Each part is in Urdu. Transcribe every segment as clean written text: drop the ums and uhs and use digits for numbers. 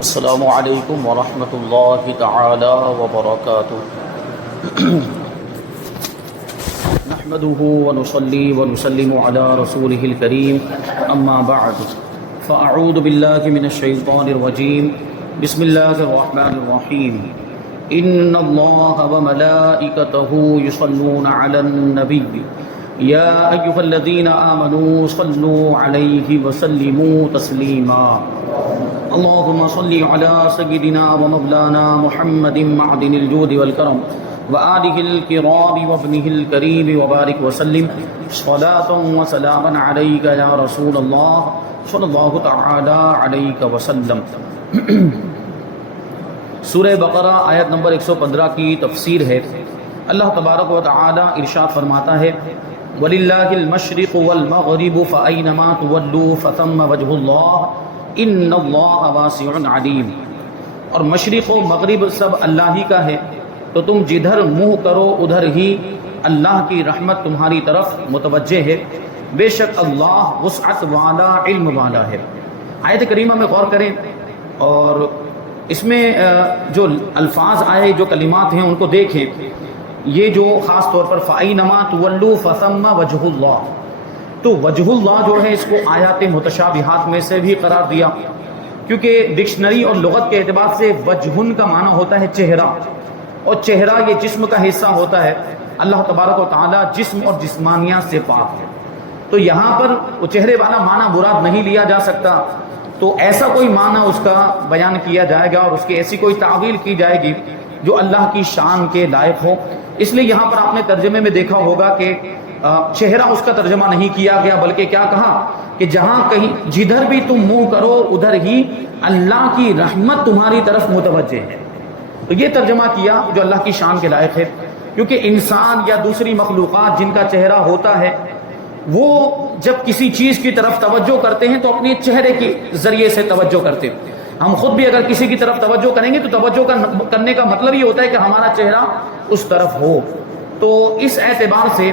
السلام علیکم ورحمۃ اللہ تعالی وبرکاتہ۔ نحمده ونصلي ونسلم على رسوله الكريم اما بعد فاعوذ باللہ من الشیطان الرجیم بسم اللہ الرحمن الرحیم ان اللہ وملائکته یصلون علی النبی یا ایها الذین آمنوا صلوا علیہ وسلموا تسلیما اللهم صل على سيدنا ومولانا محمد معدن الجود والكرم وآله الكرام وابنه الكريم وبارك وسلم صلاة وسلاما عليك يا رسول الله صلى الله تعالى عليك وسلم۔ سورہ بقرہ آیت نمبر 115 کی تفسیر ہے۔ اللہ تبارک و تعالی ارشاد فرماتا ہے وَلِلَّهِ الْمَشْرِقُ وَالْمَغْرِبُ فَأَيْنَمَا تُوَلُّوا فَثَمَّ وَجْهُ اللَّهِ ان اللہ واسع علیم، اور مشرق و مغرب سب اللہ ہی کا ہے، تو تم جدھر منہ کرو ادھر ہی اللہ کی رحمت تمہاری طرف متوجہ ہے، بے شک اللہ وسعت والا علم والا ہے۔ آیت کریمہ میں غور کریں اور اس میں جو الفاظ آئے، جو کلمات ہیں ان کو دیکھیں۔ یہ جو خاص طور پر فَأَيْنَمَا تُوَلُّوا فَثَمَّ وَجْهُ اللَّهِ، تو وجہ اللہ جو ہے اس کو آیات متشابہات میں سے بھی قرار دیا، کیونکہ ڈکشنری اور لغت کے اعتبار سے وجہن کا معنی ہوتا ہے چہرہ، اور چہرہ یہ جسم کا حصہ ہوتا ہے۔ اللہ تبارک و تعالی جسم اور جسمانیات سے پاک ہے، تو یہاں پر وہ چہرے والا معنی مراد نہیں لیا جا سکتا، تو ایسا کوئی معنی اس کا بیان کیا جائے گا اور اس کی ایسی کوئی تعویل کی جائے گی جو اللہ کی شان کے لائق ہو۔ اس لیے یہاں پر آپ نے ترجمے میں دیکھا ہوگا کہ چہرہ اس کا ترجمہ نہیں کیا گیا، بلکہ کیا کہا کہ جہاں کہیں جدھر بھی تم منہ کرو ادھر ہی اللہ کی رحمت تمہاری طرف متوجہ ہے، تو یہ ترجمہ کیا جو اللہ کی شان کے لائق ہے۔ کیونکہ انسان یا دوسری مخلوقات جن کا چہرہ ہوتا ہے وہ جب کسی چیز کی طرف توجہ کرتے ہیں تو اپنے چہرے کے ذریعے سے توجہ کرتے ہیں۔ ہم خود بھی اگر کسی کی طرف توجہ کریں گے تو توجہ کرنے کا مطلب یہ ہوتا ہے کہ ہمارا چہرہ اس طرف ہو۔ تو اس اعتبار سے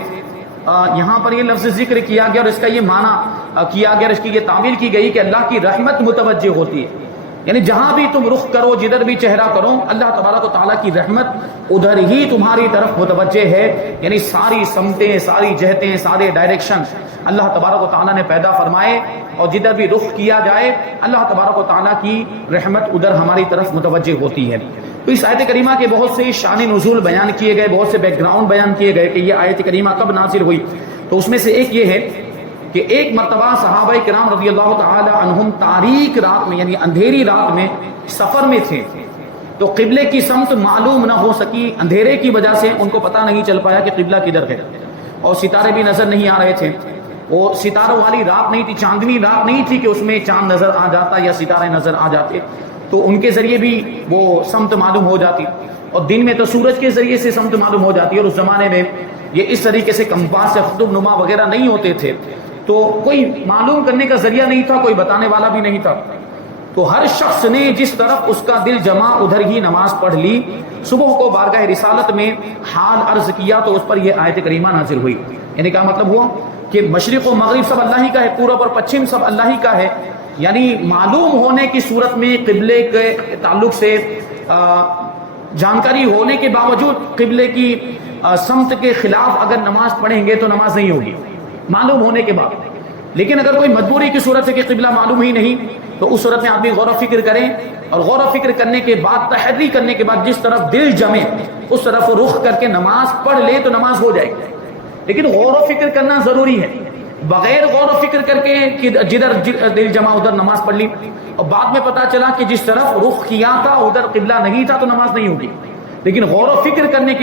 یہاں پر یہ لفظ ذکر کیا گیا اور اس کا یہ معنی کیا گیا، اس کی یہ تعبیر کی گئی کہ اللہ کی رحمت متوجہ ہوتی ہے، یعنی جہاں بھی تم رخ کرو، جدھر بھی چہرہ کرو، اللہ تبارک و تعالیٰ کی رحمت ادھر ہی تمہاری طرف متوجہ ہے، یعنی ساری سمتیں، ساری جہتیں، سارے ڈائریکشن اللہ تبارک و تعالیٰ نے پیدا فرمائے، اور جدھر بھی رخ کیا جائے اللہ تبارک و تعالیٰ کی رحمت ادھر ہماری طرف متوجہ ہوتی ہے۔ تو اس آیت کریمہ کے بہت سے شان نزول بیان کیے گئے، بہت سے بیک گراؤنڈ بیان کیے گئے کہ یہ آیت کریمہ کب نازل ہوئی، تو اس میں سے ایک یہ ہے کہ ایک مرتبہ صحابہ کرام رضی اللہ تعالی عنہم تاریک رات میں، یعنی اندھیری رات میں سفر میں تھے، تو قبلے کی سمت معلوم نہ ہو سکی، اندھیرے کی وجہ سے ان کو پتہ نہیں چل پایا کہ قبلہ کدھر ہے، اور ستارے بھی نظر نہیں آ رہے تھے۔ وہ ستاروں والی رات نہیں تھی، چاندنی رات نہیں تھی کہ اس میں چاند نظر آ جاتا یا ستارے نظر آ جاتے، تو ان کے ذریعے بھی وہ سمت معلوم ہو جاتی، اور دن میں تو سورج کے ذریعے سے سمت معلوم ہو جاتی ہے، اور اس زمانے میں یہ اس طریقے سے کمپاس یا خطب نما وغیرہ نہیں ہوتے تھے، تو کوئی معلوم کرنے کا ذریعہ نہیں تھا، کوئی بتانے والا بھی نہیں تھا، تو ہر شخص نے جس طرف اس کا دل جمع ادھر ہی نماز پڑھ لی۔ صبح کو بارگاہ رسالت میں حال عرض کیا تو اس پر یہ آیت کریمہ نازل ہوئی۔ یعنی کیا مطلب ہوا کہ مشرق و مغرب سب اللہ ہی کا ہے، پورب اور پچھم سب اللہ ہی کا ہے، یعنی معلوم ہونے کی صورت میں قبلے کے تعلق سے جانکاری ہونے کے باوجود قبلے کی سمت کے خلاف اگر نماز پڑھیں گے تو نماز نہیں ہوگی معلوم ہونے کے بعد۔ لیکن اگر کوئی مجبوری کی صورت ہے کہ قبلہ معلوم ہی نہیں، تو اس صورت میں آدمی غور و فکر کریں، اور غور و فکر کرنے کے بعد، تحری کرنے کے بعد جس طرف دل جمے اس طرف رخ کر کے نماز پڑھ لے تو نماز ہو جائے گی۔ لیکن غور و فکر کرنا ضروری ہے، بغیر غور و فکر کر کے جدھر دل جمع ادھر نماز پڑھ لی، اور بعد میں پتا چلا کہ جس طرف رخ کیا تھا ادھر قبلہ نہیں تھا تو نماز نہیں ہوگی۔ لیکن غور و فکر کرنے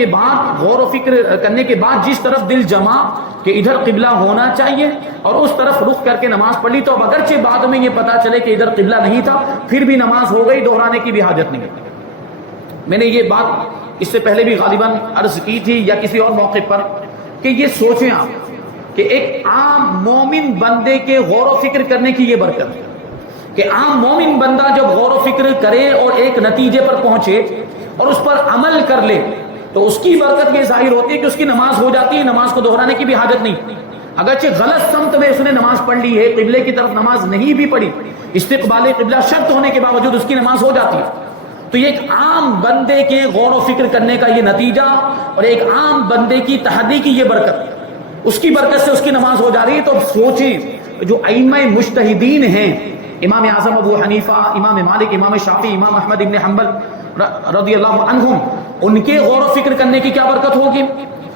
کے بعد جس طرف دل جمع کہ ادھر قبلہ ہونا چاہیے اور اس طرف رخ کر کے نماز پڑھ لی، تو اب اگرچہ بعد میں یہ پتا چلے کہ ادھر قبلہ نہیں تھا پھر بھی نماز ہو گئی، دہرانے کی بھی حاجت نہیں۔ میں نے یہ بات اس سے پہلے بھی غالباً عرض کی تھی یا کسی اور موقع پر کہ یہ سوچیں آپ کہ ایک عام مومن بندے کے غور و فکر کرنے کی یہ برکت ہے کہ عام مومن بندہ جب غور و فکر کرے اور ایک نتیجے پر پہنچے اور اس پر عمل کر لے تو اس کی برکت یہ ظاہر ہوتی ہے کہ اس کی نماز ہو جاتی ہے، نماز کو دہرانے کی بھی حاجت نہیں۔ اگرچہ غلط سمت میں اس نے نماز پڑھ لی ہے، قبلے کی طرف نماز نہیں بھی پڑھی، استقبال قبلہ شرط ہونے کے باوجود اس کی نماز ہو جاتی ہے، تو یہ ایک عام بندے کے غور و فکر کرنے کا یہ نتیجہ اور ایک عام بندے کی تحدی کی یہ برکت، اس کی برکت سے اس کی نماز ہو جا رہی ہے۔ تو سوچیں جو ائمہ مجتہدین ہیں، امام اعظم ابو حنیفہ، امام مالک، امام شافعی، امام احمد ابن حنبل رضی اللہ عنہم، ان کے غور و فکر کرنے کی کیا برکت ہوگی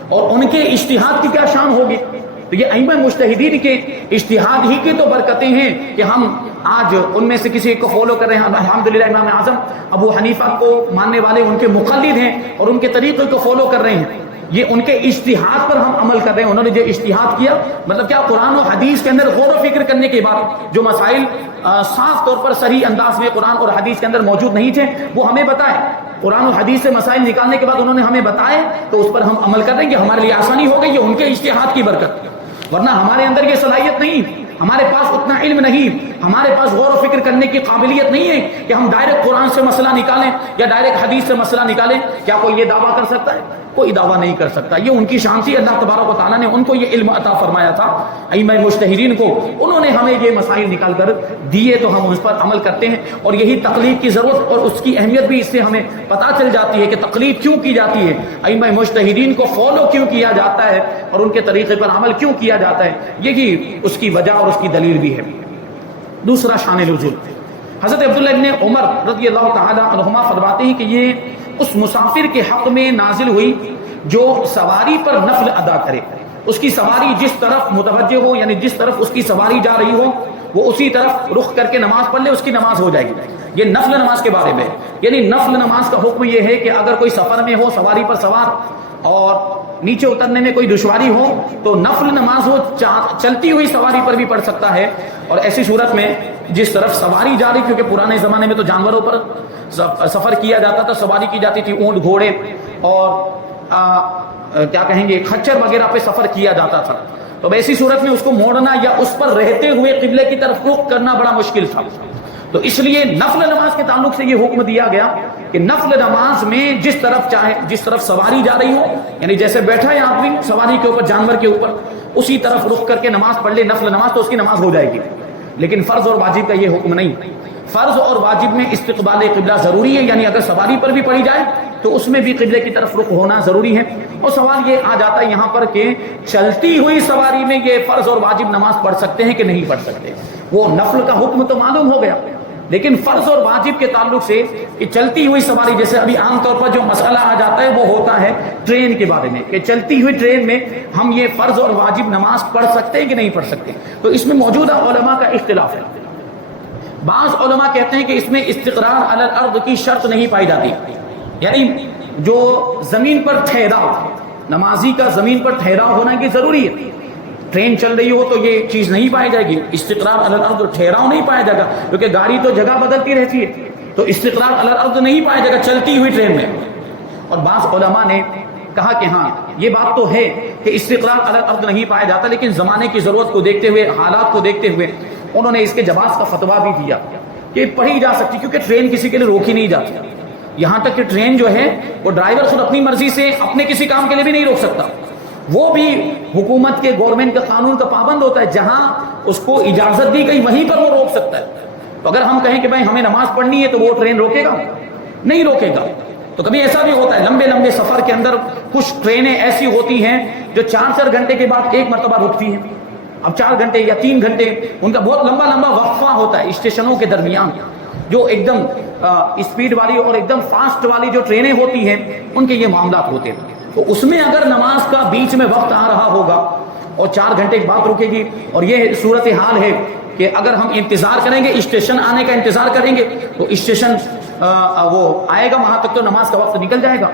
اور ان کے اجتہاد کی کیا شان ہوگی۔ تو یہ ائمہ مجتہدین کے اجتہاد ہی کی تو برکتیں ہیں کہ ہم آج ان میں سے کسی کو فالو کر رہے ہیں۔ الحمدللہ امام اعظم ابو حنیفہ کو ماننے والے ان کے مقلد ہیں اور ان کے طریقے کو فالو کر رہے ہیں، یہ ان کے اجتہاد پر ہم عمل کر رہے ہیں۔ انہوں نے جو اجتہاد کیا، مطلب کیا قرآن و حدیث کے اندر غور و فکر کرنے کے بعد جو مسائل صاف طور پر صحیح انداز میں قرآن اور حدیث کے اندر موجود نہیں تھے وہ ہمیں بتائے، قرآن و حدیث سے مسائل نکالنے کے بعد انہوں نے ہمیں بتائے تو اس پر ہم عمل کر رہے ہیں کہ ہمارے لیے آسانی ہو گئی، یہ ان کے اجتہاد کی برکت، ورنہ ہمارے اندر یہ صلاحیت نہیں، ہمارے پاس اتنا علم نہیں، ہمارے پاس غور و فکر کرنے کی قابلیت نہیں ہے کہ ہم ڈائریکٹ قرآن سے مسئلہ نکالیں یا ڈائریکٹ حدیث سے مسئلہ نکالیں۔ کیا کوئی یہ دعویٰ کر سکتا ہے؟ کوئی دعویٰ نہیں کر سکتا، یہ ان کی شان تھی۔ اللہ تبارک و تعالیٰ نے ان کو یہ علم عطا فرمایا تھا، ائمہ مجتہدین کو، انہوں نے ہمیں یہ مسائل نکال کر دیے تو ہم اس پر عمل کرتے ہیں، اور یہی تقلید کی ضرورت اور اس کی اہمیت بھی اس سے ہمیں پتہ چل جاتی ہے کہ تقلید کیوں کی جاتی ہے، ائمہ مجتہدین کو فالو کیوں کیا جاتا ہے اور ان کے طریقے پر عمل کیوں کیا جاتا ہے، یہی اس کی وجہ اور اس کی دلیل بھی ہے۔ دوسرا شان نزول، حضرت عبداللہ ابن عمر رضی اللہ تعالی عنہما فرماتے ہیں کہ یہ اس مسافر کے حق میں نازل ہوئی جو سواری پر نفل ادا کرے، اس کی سواری جس طرف متوجہ ہو، یعنی جس طرف اس کی سواری جا رہی ہو وہ اسی طرف رخ کر کے نماز پڑھ لے، اس کی نماز ہو جائے گی۔ یہ نفل نماز کے بارے میں، یعنی نفل نماز کا حکم یہ ہے کہ اگر کوئی سفر میں ہو، سواری پر سوار، اور نیچے اترنے میں کوئی دشواری ہو تو نفل نماز وہ چلتی ہوئی سواری پر بھی پڑھ سکتا ہے، اور ایسی صورت میں جس طرف سواری جا رہی، کیونکہ پرانے زمانے میں تو جانوروں پر سفر کیا جاتا تھا، سواری کی جاتی تھی، اونٹ، گھوڑے اور کیا کہیں گے خچر وغیرہ پہ سفر کیا جاتا تھا، تو ایسی صورت میں اس کو موڑنا یا اس پر رہتے ہوئے قبلے کی طرف رخ کرنا بڑا مشکل تھا، تو اس لیے نفل نماز کے تعلق سے یہ حکم دیا گیا کہ نفل نماز میں جس طرف چاہے، جس طرف سواری جا رہی ہو، یعنی جیسے بیٹھا ہے آدمی سواری کے اوپر، جانور کے اوپر، اسی طرف رخ کر کے نماز پڑھ لے نفل نماز، تو اس کی نماز ہو جائے گی۔ لیکن فرض اور واجب کا یہ حکم نہیں، فرض اور واجب میں استقبال قبلہ ضروری ہے، یعنی اگر سواری پر بھی پڑھی جائے تو اس میں بھی قبلے کی طرف رخ ہونا ضروری ہے۔ اور سوال یہ آ جاتا ہے یہاں پر کہ چلتی ہوئی سواری میں یہ فرض اور واجب نماز پڑھ سکتے ہیں کہ نہیں پڑھ سکتے؟ وہ نفل کا حکم تو معلوم ہو گیا، لیکن فرض اور واجب کے تعلق سے کہ چلتی ہوئی سواری، جیسے ابھی عام طور پر جو مسئلہ آ جاتا ہے وہ ہوتا ہے ٹرین کے بارے میں، کہ چلتی ہوئی ٹرین میں ہم یہ فرض اور واجب نماز پڑھ سکتے ہیں کہ نہیں پڑھ سکتے، تو اس میں موجودہ علماء کا اختلاف ہے۔ بعض علماء کہتے ہیں کہ اس میں استقرار علی الارض کی شرط نہیں پائی جاتی، یعنی جو زمین پر ٹھہراؤ، نمازی کا زمین پر ٹھہراؤ ہونا کی ضروری ہے، ٹرین چل رہی ہو تو یہ چیز نہیں پائی جائے گی، استقرار علی الارض، ٹھہراؤ نہیں پایا جائے گا، کیونکہ گاڑی تو جگہ بدلتی رہتی ہے، تو استقرار علی الارض نہیں پایا جائے گا چلتی ہوئی ٹرین میں۔ اور بعض علماء نے کہا کہ ہاں یہ بات تو ہے کہ استقرار علی الارض نہیں پایا جاتا، لیکن زمانے کی ضرورت کو دیکھتے ہوئے، حالات کو دیکھتے ہوئے انہوں نے اس کے جواز کا فتویٰ بھی دیا کہ پڑھی جا سکتی، کیونکہ ٹرین کسی کے لیے روکی نہیں جاتی، یہاں تک کہ ٹرین جو ہے وہ ڈرائیور خود اپنی مرضی سے اپنے کسی کام کے لیے بھی نہیں روک سکتا، وہ بھی حکومت کے، گورنمنٹ کے قانون کا پابند ہوتا ہے، جہاں اس کو اجازت دی گئی وہیں پر وہ روک سکتا ہے۔ تو اگر ہم کہیں کہ بھائی ہمیں نماز پڑھنی ہے تو وہ ٹرین روکے گا؟ نہیں روکے گا۔ تو کبھی ایسا بھی ہوتا ہے لمبے لمبے سفر کے اندر کچھ ٹرینیں ایسی ہوتی ہیں جو 4 گھنٹے کے بعد ایک مرتبہ رکتی ہیں، اب 4 گھنٹے یا 3 گھنٹے ان کا بہت لمبا لمبا وقفہ ہوتا ہے اسٹیشنوں کے درمیان، جو ایک دم اسپیڈ والی اور ایک دم فاسٹ والی جو ٹرینیں ہوتی ہیں ان کے یہ معاملات ہوتے ہیں، تو اس میں اگر نماز کا بیچ میں وقت آ رہا ہوگا اور 4 گھنٹے کے بعد رکے گی، اور یہ صورتحال ہے کہ اگر ہم انتظار کریں گے، اسٹیشن آنے کا انتظار کریں گے تو اسٹیشن وہ آئے گا، وہاں تک تو نماز کا وقت نکل جائے گا،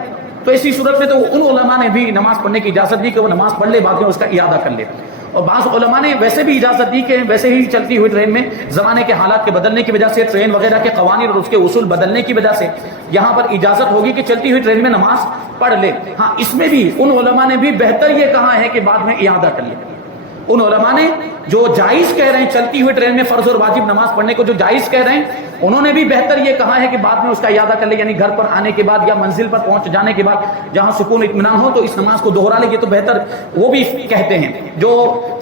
تو ایسی صورت میں تو ان علماء نے بھی نماز پڑھنے کی اجازت دی کہ وہ نماز پڑھ لے، بعد میں اس کا اعادہ کر لے، اور بعض علماء نے ویسے بھی اجازت دی کہ ویسے ہی چلتی ہوئی ٹرین میں زمانے کے حالات کے بدلنے کی وجہ سے، ٹرین وغیرہ کے قوانین اور اس کے اصول بدلنے کی وجہ سے یہاں پر اجازت ہوگی کہ چلتی ہوئی ٹرین میں نماز پڑھ لے۔ ہاں اس میں بھی ان علماء نے بھی بہتر یہ کہا ہے کہ بعد میں اعادہ کر لے، ان علماء نے جو جائز کہہ رہے ہیں چلتی ہوئی ٹرین میں فرض اور واجب نماز پڑھنے کو جو جائز کہہ رہے ہیں، انہوں نے بھی بہتر یہ کہا ہے کہ بعد میں اس کا اعادہ کر لے، یعنی گھر پر آنے کے بعد یا منزل پر پہنچ جانے کے بعد جہاں سکون اطمینان ہو تو اس نماز کو دوہرا لے، یہ تو بہتر وہ بھی کہتے ہیں جو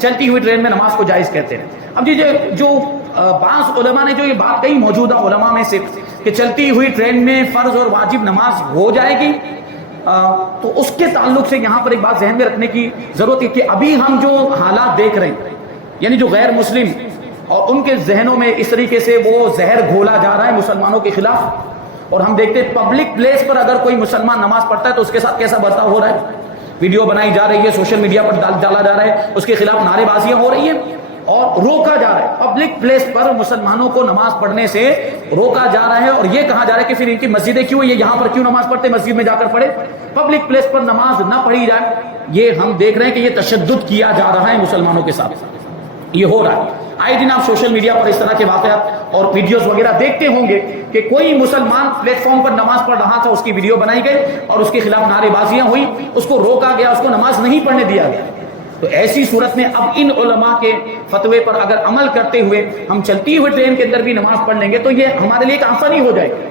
چلتی ہوئی ٹرین میں نماز کو جائز کہتے ہیں۔ اب جو بعض علماء نے جو یہ بات کہی موجودہ علماء میں سے کہ چلتی ہوئی ٹرین میں فرض اور واجب نماز ہو جائے گی، تو اس کے تعلق سے یہاں پر ایک بات ذہن میں رکھنے کی ضرورت ہے کہ ابھی ہم جو حالات دیکھ رہے ہیں، یعنی جو غیر مسلم اور ان کے ذہنوں میں اس طریقے سے وہ زہر گھولا جا رہا ہے مسلمانوں کے خلاف، اور ہم دیکھتے ہیں پبلک پلیس پر اگر کوئی مسلمان نماز پڑھتا ہے تو اس کے ساتھ کیسا برتاؤ ہو رہا ہے، ویڈیو بنائی جا رہی ہے، سوشل میڈیا پر ڈالا جا رہا ہے، اس کے خلاف نعرے بازیاں ہو رہی ہیں اور روکا جا رہا ہے۔ پبلک پلیس پر مسلمانوں کو نماز پڑھنے سے روکا جا رہا ہے، اور یہ کہا جا رہا ہے کہ پھر ان کی مسجدیں کیوں، یہ یہاں پر کیوں نماز پڑھتے، مسجد میں جا کر پڑھے، پبلک پلیس پر نماز نہ پڑھی جائے۔ یہ ہم دیکھ رہے ہیں کہ یہ تشدد کیا جا رہا ہے مسلمانوں کے ساتھ، یہ ہو رہا ہے۔ آئے دن آپ سوشل میڈیا پر اس طرح کے واقعات اور ویڈیوز وغیرہ دیکھتے ہوں گے کہ کوئی مسلمان پلیٹ فارم پر نماز پڑھ رہا تھا، اس کی ویڈیو بنائی گئی اور اس کے خلاف نعرے بازیاں ہوئی، اس کو روکا گیا، اس کو نماز نہیں پڑھنے دیا گیا۔ تو ایسی صورت میں اب ان علماء کے فتوے پر اگر عمل کرتے ہوئے ہم چلتی ہوئی ٹرین کے اندر بھی نماز پڑھ لیں گے تو یہ ہمارے لیے ایک آسانی ہو جائے گی۔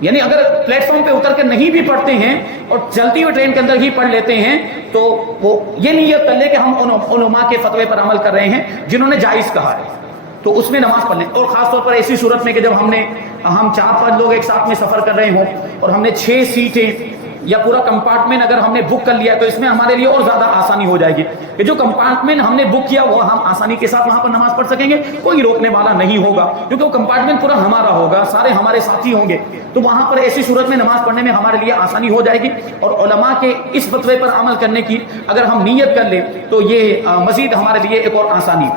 یعنی اگر پلیٹ فارم پہ اتر کے نہیں بھی پڑھتے ہیں اور چلتی ہوئی ٹرین کے اندر ہی پڑھ لیتے ہیں تو وہ یہ نیت کر لے کہ ہم علماء کے فتوے پر عمل کر رہے ہیں جنہوں نے جائز کہا ہے، تو اس میں نماز پڑھ لیں۔ اور خاص طور پر ایسی صورت میں کہ جب ہم 4-5 لوگ ایک ساتھ میں سفر کر رہے ہوں اور ہم نے 6 سیٹیں یا پورا کمپارٹمنٹ اگر ہم نے بک کر لیا تو اس میں ہمارے لیے اور زیادہ آسانی ہو جائے گی کہ جو کمپارٹمنٹ ہم نے بک کیا وہ ہم آسانی کے ساتھ وہاں پر نماز پڑھ سکیں گے، کوئی روکنے والا نہیں ہوگا کیونکہ وہ کمپارٹمنٹ پورا ہمارا ہوگا، سارے ہمارے ساتھی ہوں گے، تو وہاں پر ایسی صورت میں نماز پڑھنے میں ہمارے لیے آسانی ہو جائے گی۔ اور علماء کے اس فتوے پر عمل کرنے کی اگر ہم نیت کر لیں تو یہ مزید ہمارے لیے ایک اور آسانی۔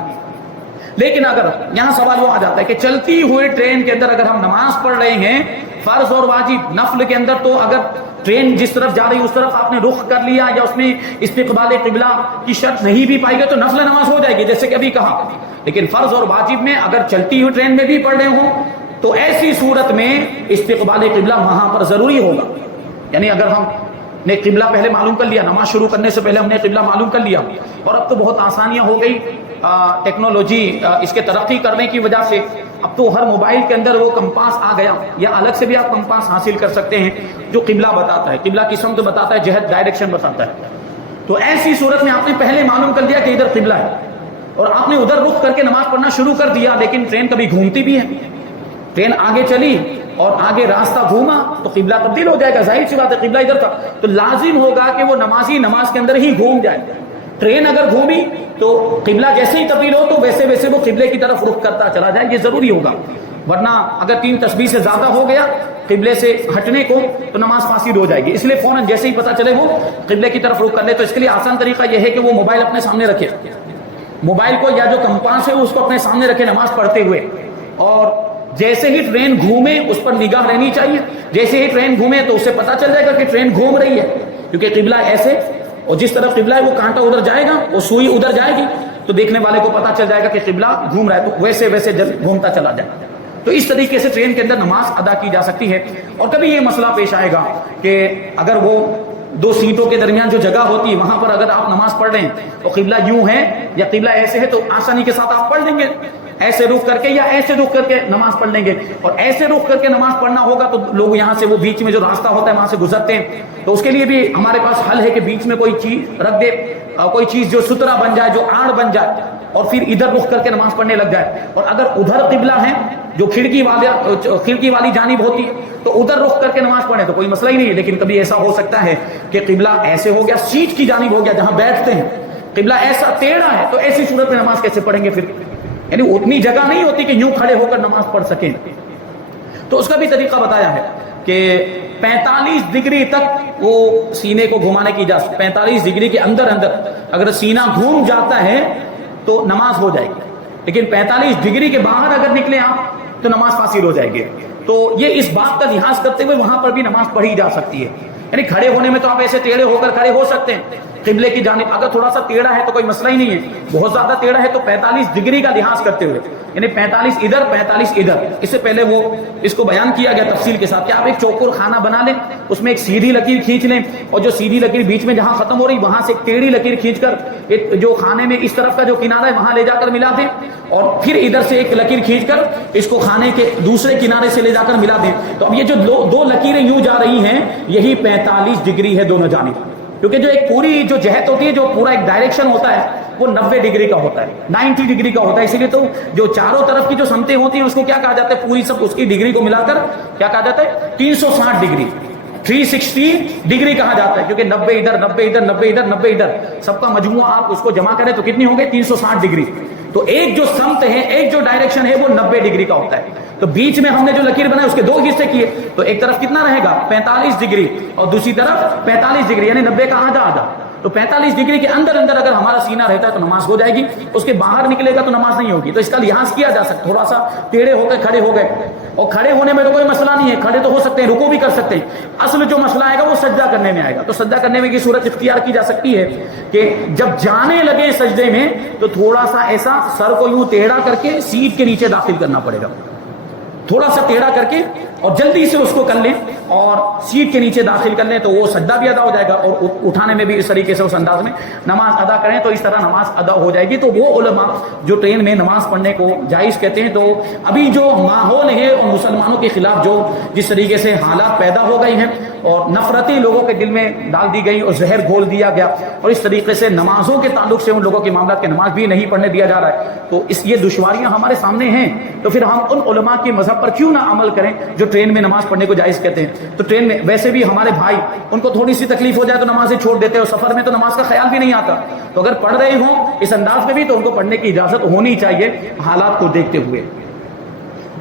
لیکن اگر یہاں سوال وہ آ جاتا ہے کہ چلتی ہوئی ٹرین کے اندر اگر ہم نماز پڑھ رہے ہیں فرض اور واجب نفل کے اندر، تو اگر ٹرین جس طرف جا رہی ہے اس طرف آپ نے رخ کر لیا یا اس میں استقبال قبلہ کی شرط نہیں بھی پائی گئی تو نفل نماز ہو جائے گی جیسے کہ ابھی کہا۔ لیکن فرض اور واجب میں اگر چلتی ہوئی ٹرین میں بھی پڑھ رہے ہوں تو ایسی صورت میں استقبال قبلہ وہاں پر ضروری ہوگا۔ یعنی اگر ہم نے قبلہ پہلے معلوم کر لیا، نماز شروع کرنے سے پہلے ہم نے قبلہ معلوم کر لیا، اور اب تو بہت آسانیاں ہو گئی ٹیکنالوجی اس کے ترقی کرنے کی وجہ سے، اب تو ہر موبائل کے اندر وہ کمپاس آ گیا، یا الگ سے بھی آپ کمپاس حاصل کر سکتے ہیں جو قبلہ بتاتا ہے، قبلہ کی سمت بتاتا ہے، جہت ڈائریکشن بتاتا ہے۔ تو ایسی صورت میں آپ نے پہلے معلوم کر لیا کہ ادھر قبلہ ہے اور آپ نے ادھر رخ کر کے نماز پڑھنا شروع کر دیا، لیکن ٹرین کبھی گھومتی بھی ہے، ٹرین آگے چلی اور آگے راستہ گھوما تو قبلہ تبدیل ہو جائے گا، ظاہر سی بات ہے قبلہ ادھر تھا، تو لازم ہوگا کہ وہ نمازی نماز کے اندر ہی گھوم جائے۔ ٹرین اگر گھومی تو قبلہ جیسے ہی تبدیل ہو تو ویسے ویسے وہ قبلے کی طرف رخ کرتا چلا جائے، یہ ضروری ہوگا، ورنہ اگر 3 تسبیح سے زیادہ ہو گیا قبلے سے ہٹنے کو تو نماز فاسد ہو جائے گی۔ اس لیے فوراً جیسے ہی پتہ چلے وہ قبلے کی طرف رخ کر لے، تو اس کے لیے آسان طریقہ یہ ہے کہ وہ موبائل اپنے سامنے رکھے، موبائل کو یا جو کمپاس ہے اس کو اپنے سامنے رکھے نماز پڑھتے ہوئے، اور جیسے ہی ٹرین گھومے اس پر نگاہ رہنی چاہیے، جیسے ہی ٹرین گھومے تو اسے پتہ چل جائے گا کہ ٹرین گھوم رہی ہے، کیونکہ قبلہ ایسے، اور جس طرف قبلہ ہے وہ کانٹا ادھر جائے گا، وہ سوئی ادھر جائے گی، تو دیکھنے والے کو پتہ چل جائے گا کہ قبلہ گھوم رہا ہے، تو ویسے ویسے گھومتا چلا جائے۔ تو اس طریقے سے ٹرین کے اندر نماز ادا کی جا سکتی ہے۔ اور کبھی یہ مسئلہ پیش آئے گا کہ اگر وہ 2 سیٹوں کے درمیان جو جگہ ہوتی ہے وہاں پر اگر آپ نماز پڑھ رہے ہیں تو قبلہ یوں ہے یا قبلہ ایسے ہے، تو آسانی کے ساتھ آپ پڑھ لیں گے، ایسے رخ کر کے یا ایسے رخ کر کے نماز پڑھ لیں گے۔ اور ایسے رخ کر کے نماز پڑھنا ہوگا تو لوگ یہاں سے وہ بیچ میں جو راستہ ہوتا ہے وہاں سے گزرتے ہیں، تو اس کے لیے بھی ہمارے پاس حل ہے کہ بیچ میں کوئی چیز رکھ دے، کوئی چیز جو سترا بن جائے، جو آڑ بن جائے، اور پھر ادھر رخ کر کے نماز پڑھنے لگ جائے۔ اور اگر ادھر قبلہ ہے جو کھڑکی والی جانب ہوتی ہے تو ادھر رخ کر کے نماز پڑھے تو کوئی مسئلہ ہی نہیں ہے۔ لیکن کبھی ایسا ہو سکتا ہے کہ قبلہ ایسے ہو گیا، سیٹ کی جانب ہو گیا جہاں بیٹھتے ہیں، قبلہ ایسا ٹیڑھا ہے، تو ایسی صورت میں نماز کیسے پڑھیں گے پھر؟ یعنی اتنی جگہ نہیں ہوتی کہ یوں کھڑے ہو کر نماز پڑھ سکیں۔ تو اس کا بھی طریقہ بتایا ہے کہ 45 ڈگری تک وہ سینے کو گھمانے کی اجازت، 45 ڈگری کے اندر اگر سینہ گھوم جاتا ہے تو نماز ہو جائے گی، لیکن 45 ڈگری کے باہر اگر نکلے آپ تو نماز فاسد ہو جائے گی۔ تو یہ اس بات کا لحاظ کرتے ہوئے وہاں پر بھی نماز پڑھی جا سکتی ہے۔ یعنی کھڑے ہونے میں تو آپ ایسے ٹیڑھے ہو کر کھڑے ہو سکتے ہیں، قبلے کی جانب اگر تھوڑا سا ٹیڑھا ہے تو کوئی مسئلہ ہی نہیں ہے، بہت زیادہ ٹیڑھا ہے تو 45 ڈگری کا لحاظ کرتے ہوئے، یعنی 45 ادھر 45 ادھر، اس سے پہلے وہ اس کو بیان کیا گیا تفصیل کے ساتھ کہ آپ ایک چوکور کھانا بنا لیں، اس میں ایک سیدھی لکیر کھینچ لیں، اور جو سیدھی لکیر بیچ میں جہاں ختم ہو رہی وہاں سے ایک ٹیڑھی لکیر کھینچ کر ایک جو کھانے میں اس طرف کا جو کنارہ ہے وہاں لے جا کر ملا دیں، اور پھر ادھر سے ایک لکیر کھینچ کر اس کو کھانے کے دوسرے کنارے سے لے جا کر ملا دیں، تو اب یہ جو دو لکیریں یوں جا رہی ہیں یہی 45 ڈگری ہے دونوں جانب، کیونکہ جو ایک پوری جو جہت ہوتی ہے، جو پورا ایک ڈائریکشن ہوتا ہے وہ 90 ڈگری کا ہوتا ہے، 90 ڈگری کا ہوتا ہے، اسی لیے تو جو چاروں طرف کی جو سمتیں ہوتی ہیں اس کو کیا کہا جاتا ہے، پوری سب اس کی ڈگری کو ملا کر کیا کہا جاتا ہے، 360 ڈگری، 360 ڈگری کہا جاتا ہے، کیونکہ 90 ادھر 90 ادھر 90 ادھر 90 ادھر سب کا مجموعہ آپ اس کو جمع کریں تو کتنی ہو گئی، 360 ڈگری۔ تو ایک جو سمت ہے، ایک جو ڈائریکشن ہے وہ 90 ڈگری کا ہوتا ہے، تو بیچ میں ہم نے جو لکیر بنائی اس کے دو حصے کیے، تو ایک طرف کتنا رہے گا 45 ڈگری اور دوسری طرف 45 ڈگری، یعنی 90 کا آدھا آدھا، تو 45 ڈگری کے اندر اگر ہمارا سینہ رہتا ہے تو نماز ہو جائے گی، اس کے باہر نکلے گا تو نماز نہیں ہوگی، تو اس کا لحاظ کیا جا سکتا، تھوڑا سا ٹیڑھے ہو کے کھڑے ہو گئے، اور کھڑے ہونے میں تو کوئی مسئلہ نہیں ہے، کھڑے تو ہو سکتے ہیں، رکوع بھی کر سکتے ہیں، اصل جو مسئلہ آئے گا وہ سجدہ کرنے میں آئے گا، تو سجدہ کرنے میں یہ صورت اختیار کی جا سکتی ہے کہ جب جانے لگے سجدے میں تو تھوڑا سا ایسا سر کو یوں ٹیڑھا کر کے سیٹ کے نیچے داخل کرنا پڑے گا، تھوڑا سا ٹیڑھا کر کے اور جلدی سے اس کو کر لیں اور سیٹ کے نیچے داخل کر لیں تو وہ سجدہ بھی ادا ہو جائے گا، اور اٹھانے میں بھی اس طریقے سے اس انداز میں نماز ادا کریں تو اس طرح نماز ادا ہو جائے گی۔ تو وہ علماء جو ٹرین میں نماز پڑھنے کو جائز کہتے ہیں، تو ابھی جو ماحول ہے اور مسلمانوں کے خلاف جو جس طریقے سے حالات پیدا ہو گئی ہیں اور نفرتیں لوگوں کے دل میں ڈال دی گئی اور زہر گھول دیا گیا، اور اس طریقے سے نمازوں کے تعلق سے ان لوگوں کے معاملات کے نماز بھی نہیں پڑھنے دیا جا رہا ہے، تو یہ دشواریاں ہمارے سامنے ہیں، تو پھر ہم ان علماء کے مذہب پر کیوں نہ عمل کریں جو ٹرین میں نماز پڑھنے کو جائز کہتے ہیں۔ تو ٹرین میں ویسے بھی ہمارے بھائی ان کو تھوڑی سی تکلیف ہو جائے تو نمازیں چھوڑ دیتے ہیں، اور سفر میں تو نماز کا خیال بھی نہیں آتا، تو اگر پڑھ رہے ہوں اس انداز میں بھی تو ان کو پڑھنے کی اجازت ہونی چاہیے حالات کو دیکھتے ہوئے۔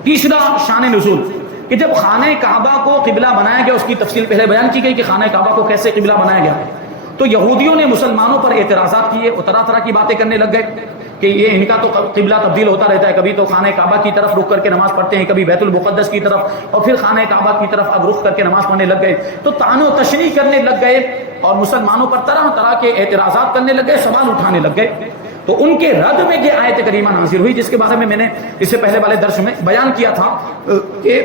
تیسرا شان نزول کہ جب خانہ کعبہ کو قبلہ بنایا گیا، اس کی تفصیل پہلے بیان کی گئی کہ خانہ کعبہ کو کیسے قبلہ بنایا گیا، تو یہودیوں نے مسلمانوں پر اعتراضات کیے اور طرح طرح کی باتیں کرنے لگ گئے کہ یہ ان کا تو قبلہ تبدیل ہوتا رہتا ہے، کبھی تو خانہ کعبہ کی طرف رخ کر کے نماز پڑھتے ہیں، کبھی بیت المقدس کی طرف، اور پھر خانہ کعبہ کی طرف اب رخ کر کے نماز پڑھنے لگ گئے، تو طعن و تشریح کرنے لگ گئے اور مسلمانوں پر طرح طرح کے اعتراضات کرنے لگ گئے، سوال اٹھانے لگ گئے۔ تو ان کے رد میں یہ آیت کریمہ نازل ہوئی جس کے بارے میں نے اس سے پہلے والے درس میں بیان کیا تھا کہ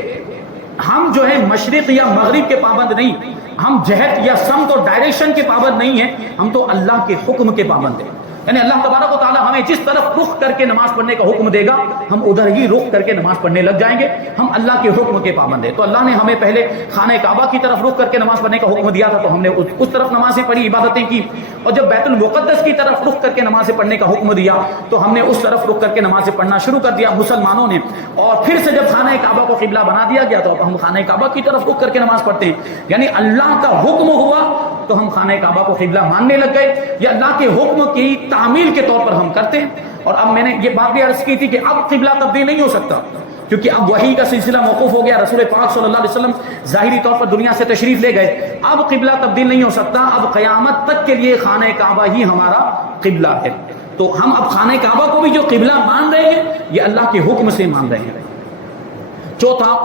ہم جو ہے مشرق یا مغرب کے پابند نہیں، ہم جہت یا سمت اور ڈائریکشن کے پابند نہیں ہیں، ہم تو اللہ کے حکم کے پابند ہیں، یعنی اللہ تبارک و تعالی ہمیں جس طرف رخ کر کے نماز پڑھنے کا حکم دے گا ہم ادھر ہی رخ کر کے نماز پڑھنے لگ جائیں گے، ہم اللہ کے حکم کے پابند ہیں۔ تو اللہ نے ہمیں پہلے خانہ کعبہ کی طرف رخ کر کے نماز پڑھنے کا حکم دیا تھا تو ہم نے اس طرف نمازیں پڑھی، عبادتیں کی، اور جب بیت المقدس کی طرف رخ کر کے نمازیں پڑھنے کا حکم دیا تو ہم نے اس طرف رخ کر کے نمازیں پڑھنا شروع کر دیا مسلمانوں نے، اور پھر سے جب خانہ کعبہ کو قبلہ بنا دیا گیا تو اب ہم خانہ کعبہ کی طرف رخ کر کے نماز پڑھتے ہیں، یعنی اللہ کا حکم ہوا تو ہم خانہ کعبہ کو قبلہ ماننے لگ گئے، یا اللہ کے حکم کی تعمیل کے طور پر ہم کرتے ہیں۔ اور اب میں نے یہ بات بھی عرض کی تھی کہ اب قبلہ تبدیل نہیں ہو سکتا، کیونکہ اب وحی کا سلسلہ موقوف ہو گیا، رسول پاک صلی اللہ علیہ وسلم ظاہری طور پر دنیا سے تشریف لے گئے، اب قبلہ تبدیل نہیں ہو سکتا، اب قیامت تک کے لیے خانہ کعبہ ہی ہمارا قبلہ ہے۔ تو ہم اب خانہ کعبہ کو بھی جو قبلہ مان رہے ہیں یہ اللہ کے حکم سے مان رہے ہیں۔ چوتھا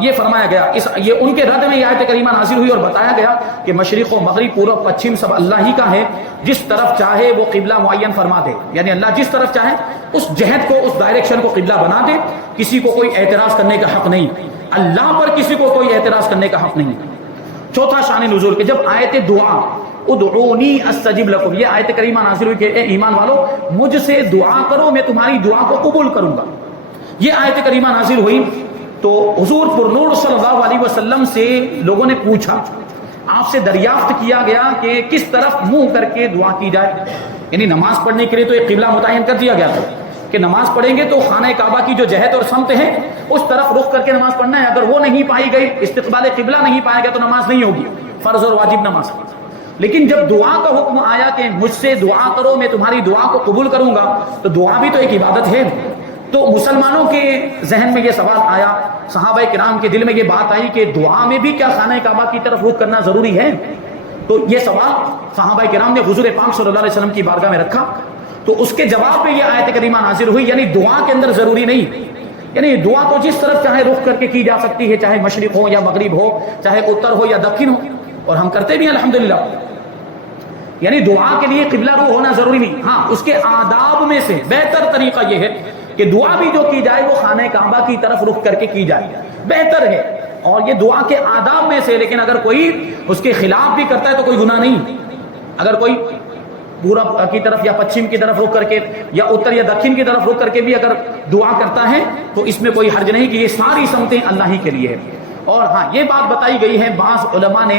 یہ فرمایا گیا، یہ ان کے رد میں یہ آیت کریمہ نازل ہوئی اور بتایا گیا کہ مشرق و مغرب پورب پچھم سب اللہ ہی کا ہے، جس طرف چاہے وہ قبلہ معین فرما دے، یعنی اللہ جس طرف چاہے اس جہت کو اس ڈائریکشن کو قبلہ بنا دے، کسی کو کوئی اعتراض کرنے کا حق نہیں، اللہ پر کسی کو کوئی اعتراض کرنے کا حق نہیں۔ چوتھا شان نزول کہ جب آیت دعا ادعونی استجب لکم، یہ آیت کریمہ نازل ہوئی کہ اے ایمان والو مجھ سے دعا کرو میں تمہاری دعا کو قبول کروں گا، یہ آیت کریمہ نازل ہوئی تو حضور پر نور صلی اللہ علیہ وسلم سے لوگوں نے پوچھا، آپ سے دریافت کیا گیا کہ کس طرف منہ کر کے دعا کی جائے، یعنی نماز پڑھنے کے لیے تو ایک قبلہ متعین کر دیا گیا تھا کہ نماز پڑھیں گے تو خانہ کعبہ کی جو جہت اور سمت ہے اس طرف رخ کر کے نماز پڑھنا ہے، اگر وہ نہیں پائی گئی، استقبال قبلہ نہیں پایا گیا تو نماز نہیں ہوگی، فرض اور واجب نماز۔ لیکن جب دعا کا حکم آیا کہ مجھ سے دعا کرو میں تمہاری دعا کو قبول کروں گا، تو دعا بھی تو ایک عبادت ہے، تو مسلمانوں کے ذہن میں یہ سوال آیا، صحابہ کرام کے دل میں یہ بات آئی کہ دعا میں بھی کیا خانہ کعبہ کی طرف رخ کرنا ضروری ہے؟ تو یہ سوال صحابہ کرام نے حضور پاک صلی اللہ علیہ وسلم کی بارگاہ میں رکھا، تو اس کے جواب میں یہ آیت کریمہ نازل ہوئی، یعنی دعا کے اندر ضروری نہیں، یعنی دعا تو جس طرف چاہے رخ کر کے کی جا سکتی ہے، چاہے مشرق ہو یا مغرب ہو، چاہے اتر ہو یا دکن ہو، اور ہم کرتے بھی ہیں الحمدللہ۔ یعنی دعا کے لیے قبلہ رو ہونا ضروری نہیں، ہاں اس کے آداب میں سے بہتر طریقہ یہ ہے کہ دعا بھی جو کی جائے وہ خانہ کعبہ کی طرف رخ کر کے کی جائے، بہتر ہے، اور یہ دعا کے آداب میں سے۔ لیکن اگر کوئی اس کے خلاف بھی کرتا ہے تو کوئی گناہ نہیں۔ اگر کوئی پورب کی طرف یا پچھم کی طرف رخ کر کے یا اتر یا دکھن کی طرف رخ کر کے بھی اگر دعا کرتا ہے تو اس میں کوئی حرج نہیں کہ یہ ساری سمتیں اللہ ہی کے لیے ہے۔ اور ہاں یہ بات بتائی گئی ہے، بعض علماء نے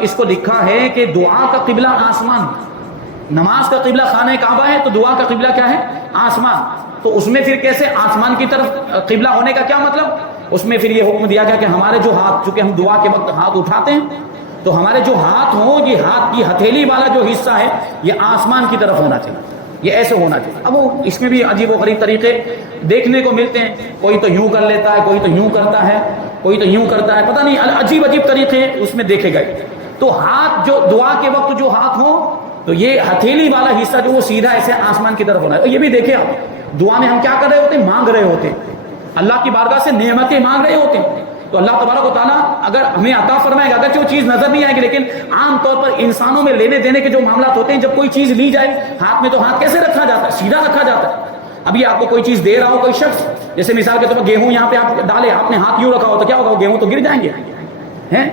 اس کو لکھا ہے کہ دعا کا قبلہ آسمان، نماز کا قبلہ خانہ کعبہ ہے تو دعا کا قبلہ کیا ہے؟ آسمان۔ تو اس میں پھر کیسے آسمان کی طرف قبلہ ہونے کا کیا مطلب؟ اس میں پھر یہ حکم دیا گیا کہ ہمارے جو ہاتھ، چونکہ ہم دعا کے وقت ہاتھ اٹھاتے ہیں تو ہمارے جو ہاتھ ہوں، یہ ہاتھ کی ہتھیلی والا جو حصہ ہے یہ آسمان کی طرف ہونا چاہیے، یہ ایسے ہونا چاہیے۔ اب وہ اس میں بھی عجیب و غریب طریقے دیکھنے کو ملتے ہیں، کوئی تو یوں کر لیتا ہے، کوئی تو یوں کرتا ہے، کوئی تو یوں کرتا ہے، پتہ نہیں عجیب عجیب طریقے اس میں دیکھے گئے۔ تو ہاتھ جو دعا کے وقت جو ہاتھ ہو تو یہ ہتھیلی والا حصہ جو وہ سیدھا ایسے آسمان کی طرف ہونا ہے۔ اور یہ بھی دیکھیں آپ، دعا میں ہم کیا کر رہے ہوتے ہیں؟ مانگ رہے ہوتے ہیں، اللہ کی بارگاہ سے نعمتیں مانگ رہے ہوتے ہیں۔ تو اللہ تبارک و تعالیٰ اگر ہمیں عطا فرمائے گا، اگرچہ وہ چیز نظر نہیں آئے گی، لیکن عام طور پر انسانوں میں لینے دینے کے جو معاملات ہوتے ہیں، جب کوئی چیز لی جائے ہاتھ میں تو ہاتھ کیسے رکھا جاتا ہے؟ سیدھا رکھا جاتا ہے۔ ابھی آپ کو کوئی چیز دے رہا ہو کوئی شخص، جیسے مثال کے طور پر گیہوں یہاں پہ آپ ڈالے، آپ نے ہاتھ یوں رکھا ہو تو کیا ہوگا؟ وہ گیہوں تو گر جائیں گے ہیں۔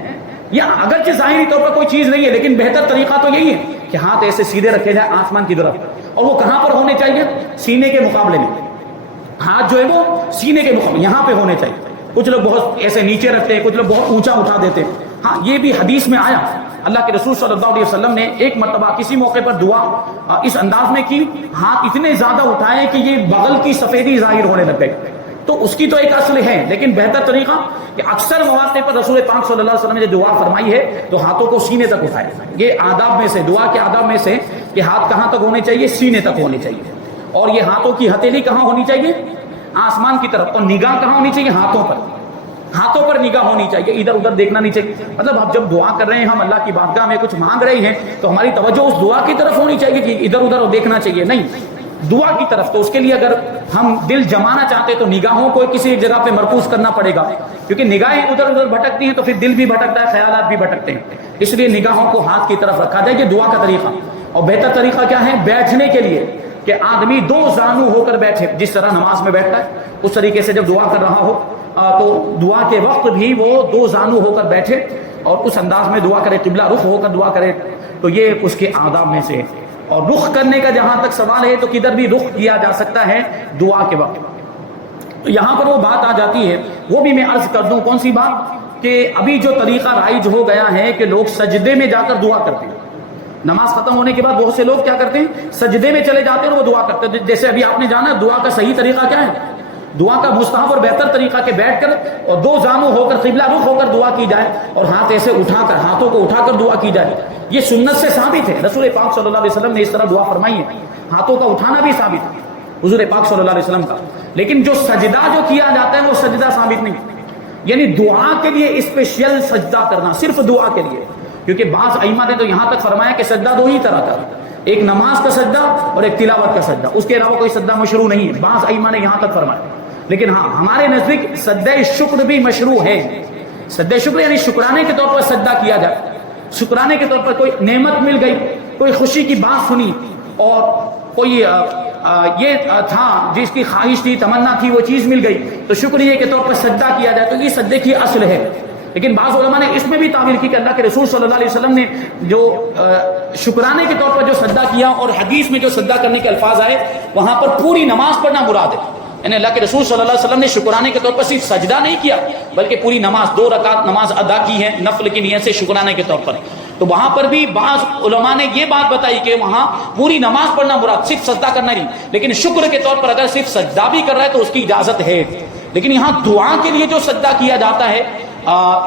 یا اگرچہ ظاہری طور پر کوئی چیز نہیں ہے لیکن بہتر طریقہ تو یہی ہے کہ ہاتھ ایسے سیدھے رکھے جائیں آسمان کی طرف، اور وہ کہاں پر ہونے چاہیے؟ سینے کے مقابلے میں، ہاتھ جو ہے وہ سینے کے مقابلے یہاں پہ ہونے چاہیے۔ کچھ لوگ بہت ایسے نیچے رکھتے ہیں، کچھ لوگ بہت اونچا اٹھا دیتے ہیں۔ ہاں یہ بھی حدیث میں آیا، اللہ کے رسول صلی اللہ علیہ وسلم نے ایک مرتبہ کسی موقع پر دعا اس انداز میں کی، ہاتھ اتنے زیادہ اٹھائے کہ یہ بغل کی سفیدی ظاہر ہونے لگ گئی۔ تو اس کی تو ایک اصل ہے، لیکن بہتر طریقہ کہ اکثر مواقع پر رسول پاک صلی اللہ علیہ وسلم نے دعا فرمائی ہے تو ہاتھوں کو سینے تک اٹھائے۔ یہ آداب میں سے، دعا کے آداب میں سے کہ ہاتھ کہاں تک ہونے چاہیے؟ سینے تک ہونے چاہیے، اور یہ ہاتھوں کی ہتھیلی کہاں ہونی چاہیے؟ آسمان کی طرف، اور نگاہ کہاں ہونی چاہیے؟ ہاتھوں پر، ہاتھوں پر نگاہ ہونی چاہیے، ادھر ادھر دیکھنا نہیں چاہیے۔ مطلب اب جب دعا کر رہے ہیں، ہم اللہ کی بارگاہ میں کچھ مانگ رہے ہیں تو ہماری توجہ اس دعا کی طرف ہونی چاہیے کہ ادھر ادھر دیکھنا چاہیے نہیں، دعا کی طرف۔ تو اس کے لیے اگر ہم دل جمانا چاہتے تو نگاہوں کو کسی ایک جگہ پہ مرکوز کرنا پڑے گا، کیونکہ نگاہیں ادھر ادھر بھٹکتی ہیں تو پھر دل بھی بھٹکتا ہے، خیالات بھی بھٹکتے ہیں، اس لیے نگاہوں کو ہاتھ کی طرف رکھا جائے۔ یہ دعا کا طریقہ۔ اور بہتر طریقہ کیا ہے؟ بیٹھنے کے لیے کہ آدمی دو زانو ہو کر بیٹھے، جس طرح نماز میں بیٹھتا ہے اس طریقے سے جب دعا کر رہا ہو تو دعا کے وقت بھی وہ دو زانو ہو کر بیٹھے اور اس انداز میں دعا کرے، قبلہ رخ ہو کر دعا کرے۔ تو یہ اس کے آداب میں سے ہے۔ اور رخ کرنے کا جہاں تک سوال ہے تو کدھر بھی رخ کیا جا سکتا ہے دعا کے وقت۔ تو یہاں پر وہ بات آ جاتی ہے، وہ بھی میں عرض کر دوں، کون سی بات؟ کہ ابھی جو طریقہ رائج ہو گیا ہے کہ لوگ سجدے میں جا کر دعا کرتے ہیں، نماز ختم ہونے کے بعد بہت سے لوگ کیا کرتے ہیں؟ سجدے میں چلے جاتے ہیں اور وہ دعا کرتے ہیں۔ جیسے ابھی آپ نے جانا دعا کا صحیح طریقہ کیا ہے، دعا کا مستحب اور بہتر طریقہ کہ بیٹھ کر اور دو زانو ہو کر قبلہ رخ ہو کر دعا کی جائے اور ہاتھ ایسے اٹھا کر، ہاتھوں کو اٹھا کر دعا کی جائے۔ یہ سنت سے ثابت ہے، رسول پاک صلی اللہ علیہ وسلم نے اس طرح دعا فرمائی ہے، ہاتھوں کا اٹھانا بھی ثابت ہے حضور پاک صلی اللہ علیہ وسلم کا۔ لیکن جو سجدہ جو کیا جاتا ہے وہ سجدہ ثابت نہیں، یعنی دعا کے لیے اسپیشل سجدہ کرنا، صرف دعا کے لیے، کیونکہ بعض ائمہ نے تو یہاں تک فرمایا کہ سجدہ دو ہی طرح کا، ایک نماز کا سجدہ اور ایک تلاوت کا سجدہ، اس کے علاوہ کوئی سجدہ مشروع نہیں ہے، بعض ائمہ نے یہاں تک فرمایا۔ لیکن ہاں ہمارے نزدیک سجدہ شکر بھی مشروع ہے۔ سجدہ شکر یعنی شکرانے کے طور پر سجدہ کیا جائے، شکرانے کے طور پر کوئی نعمت مل گئی، کوئی خوشی کی بات سنی اور کوئی یہ تھا جس کی خواہش تھی، تمنا تھی، وہ چیز مل گئی تو شکریہ کے طور پر سجدہ کیا جائے، تو یہ سجدے کی اصل ہے۔ لیکن بعض علماء نے اس میں بھی تعبیر کی کہ اللہ کے رسول صلی اللہ علیہ وسلم نے جو شکرانے کے طور پر جو سجدہ کیا اور حدیث میں جو سجدہ کرنے کے الفاظ آئے وہاں پر پوری نماز پڑھنا مراد ہے، یعنی اللہ کے رسول صلی اللہ علیہ وسلم نے شکرانے کے طور پر صرف سجدہ نہیں کیا بلکہ پوری نماز 2 رکعت نماز ادا کی ہے نفل کی نیت سے شکرانے کے طور پر۔ تو وہاں پر بھی بعض علماء نے یہ بات بتائی کہ وہاں پوری نماز پڑھنا مراد، صرف سجدہ کرنا نہیں، لیکن شکر کے طور پر اگر صرف سجدہ بھی کر رہا ہے تو اس کی اجازت ہے۔ لیکن یہاں دعا کے لیے جو سجدہ کیا جاتا ہے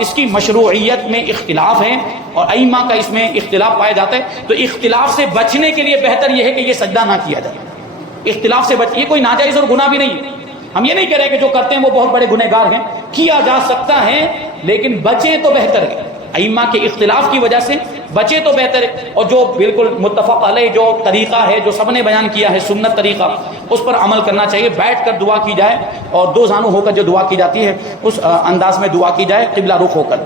اس کی مشروعیت میں اختلاف ہے اور ائمہ کا اس میں اختلاف پایا جاتا ہے۔ تو اختلاف سے بچنے کے لیے بہتر یہ ہے کہ یہ سجدہ نہ کیا جائے، اختلاف سے یہ کوئی ناجائز اور گناہ بھی نہیں ہے۔ ہم یہ نہیں کہہ رہے کہ جو کرتے ہیں وہ بہت بڑے گنہگار ہیں، کیا جا سکتا ہے لیکن بچے تو بہتر ہے، ائمہ کے اختلاف کی وجہ سے بچے تو بہتر ہے۔ اور جو بالکل متفق علیہ جو طریقہ ہے جو سب نے بیان کیا ہے سنت طریقہ، اس پر عمل کرنا چاہیے، بیٹھ کر دعا کی جائے اور 2 زانو ہو کر جو دعا کی جاتی ہے اس انداز میں دعا کی جائے قبلہ رخ ہو کر۔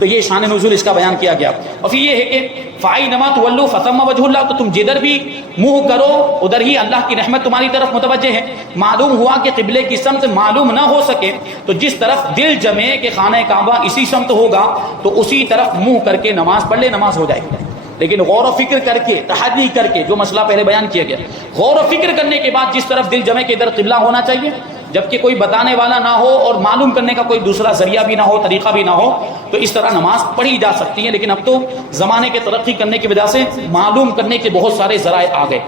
تو یہ شان نزول اس کا بیان کیا گیا. اور پھر یہ ہے کہ فَأَيْنَمَا تُوَلُّوا فَثَمَّ وَجْهُ اللَّهِ، تو تم جدھر بھی منہ کرو ادھر ہی اللہ کی رحمت تمہاری طرف متوجہ ہے. معلوم ہوا کہ قبلے کی سمت معلوم نہ ہو سکے تو جس طرف دل جمے کہ خانہ کعبہ اسی سمت ہوگا تو اسی طرف منہ کر کے نماز پڑھ لے، نماز ہو جائے گی. لیکن غور و فکر کر کے، تحری کر کے، جو مسئلہ پہلے بیان کیا گیا، غور و فکر کرنے کے بعد جس طرف دل جمے کہ ادھر قبلہ ہونا چاہیے، جبکہ کوئی بتانے والا نہ ہو اور معلوم کرنے کا کوئی دوسرا ذریعہ بھی نہ ہو، طریقہ بھی نہ ہو، تو اس طرح نماز پڑھی جا سکتی ہے. لیکن اب تو زمانے کے ترقی کرنے کی وجہ سے معلوم کرنے کے بہت سارے ذرائع آ گئے.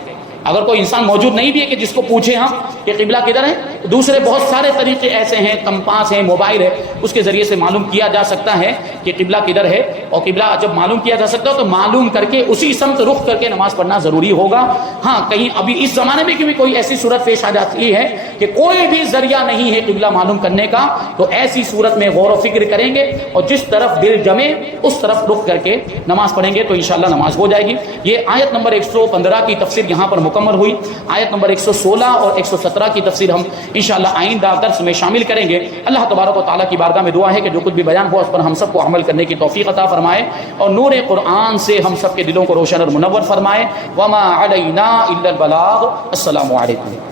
اگر کوئی انسان موجود نہیں بھی ہے کہ جس کو پوچھے ہم کہ قبلہ کدھر ہے، دوسرے بہت سارے طریقے ایسے ہیں، کمپاس ہے، موبائل ہے، اس کے ذریعے سے معلوم کیا جا سکتا ہے کہ قبلہ کدھر ہے. اور قبلہ جب معلوم کیا جا سکتا ہے تو معلوم کر کے اسی سمت رخ کر کے نماز پڑھنا ضروری ہوگا. ہاں کہیں ابھی اس زمانے میں کیونکہ کوئی ایسی صورت پیش آ جاتی ہے کہ کوئی بھی ذریعہ نہیں ہے قبلہ معلوم کرنے کا، تو ایسی صورت میں غور و فکر کریں گے اور جس طرف دل جمے اس طرف رخ کر کے نماز پڑھیں گے تو انشاءاللہ نماز ہو جائے گی. یہ آیت نمبر 115 کی تفسیر یہاں پر مکمل ہوئی. آیت نمبر 116 اور 117 کی تفسیر ہم انشاءاللہ آئندہ درس میں شامل کریں گے. اللہ تبارک و تعالیٰ کی بارگاہ میں دعا ہے کہ جو کچھ بھی بیان ہوا اس پر ہم سب کو عمل کرنے کی توفیق عطا فرمائے اور نور قرآن سے ہم سب کے دلوں کو روشن اور منور فرمائے. وما علینا الا البلاغ. السلام علیکم.